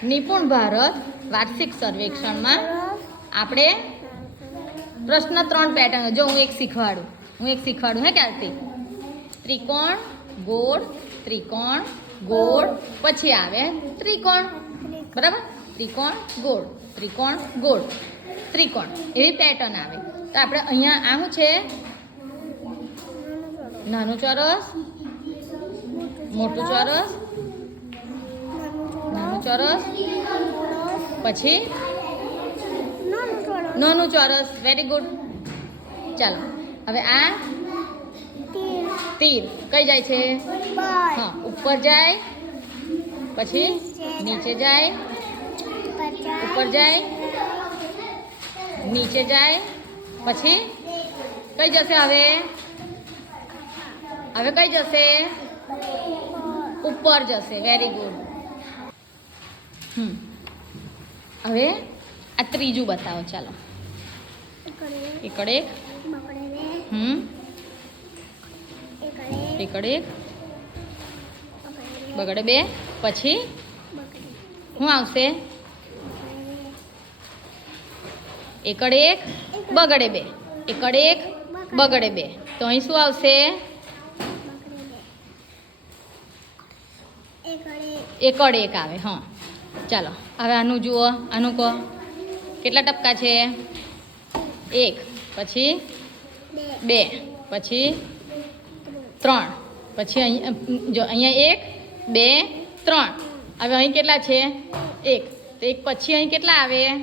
નિપુણ ભારત વાર્ષિક સર્વેક્ષણમાં આપણે પ્રશ્ન 3 પેટર્ન જો હું એક શીખવાડું હે ક્યારથી ત્રિકોણ ગોળ પછી આવે ત્રિકોણ બરાબર ત્રિકોણ ગોળ ત્રિકોણ એવી પેટર્ન આવે તો આપણે અહીંયા આ શું છે નાનું ચોરસ મોટું ચોરસ નાનું ચોરસ પછી નાનું ચોરસ વેરી ગુડ ચાલો હવે આ તીર કઈ જાય છે હા ઉપર જાય પછી નીચે જાય ઉપર જાય નીચે જાય પછી કઈ જશે હવે કઈ જશે ઉપર જશે વેરી ગુડ હવે આ ત્રીજું બતાવો ચાલો એકડ એક એકડ એક બગડે બે પછી શું આવશે એકડ એક બગડે બે એકડ એક બગડે બે તો અહીં શું આવશે એકડ એક આવે હા ચાલો હવે આનું જુઓ આનું કહો કેટલા ટપકા છે 1 પછી 2 પછી 3 પછી અહીંયા 1 2 3 હવે અહીં કેટલા છે 1 તો 1 પછી અહીં કેટલા આવે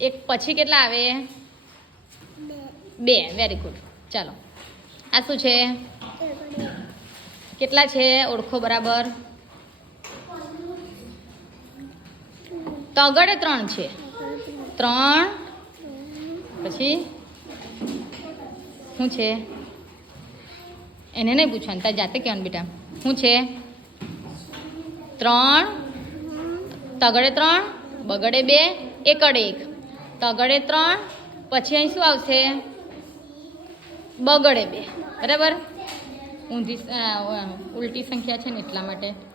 1 પછી કેટલા આવે 2 વેરી ગુડ ચાલો આ શું છે કેટલા છે ઓળખો બરાબર તગડે 3 છે 3 પછી શું છે એને નહીં પૂછવાનું તાર જાતે કહેવાનું બેટા શું છે 3 તગડે 3 બગડે 2 એકડ 1 તગડે 3 પછી અહીં શું આવશે બગડે 2 બરાબર ઉલટી સંખ્યા છે ને એટલા માટે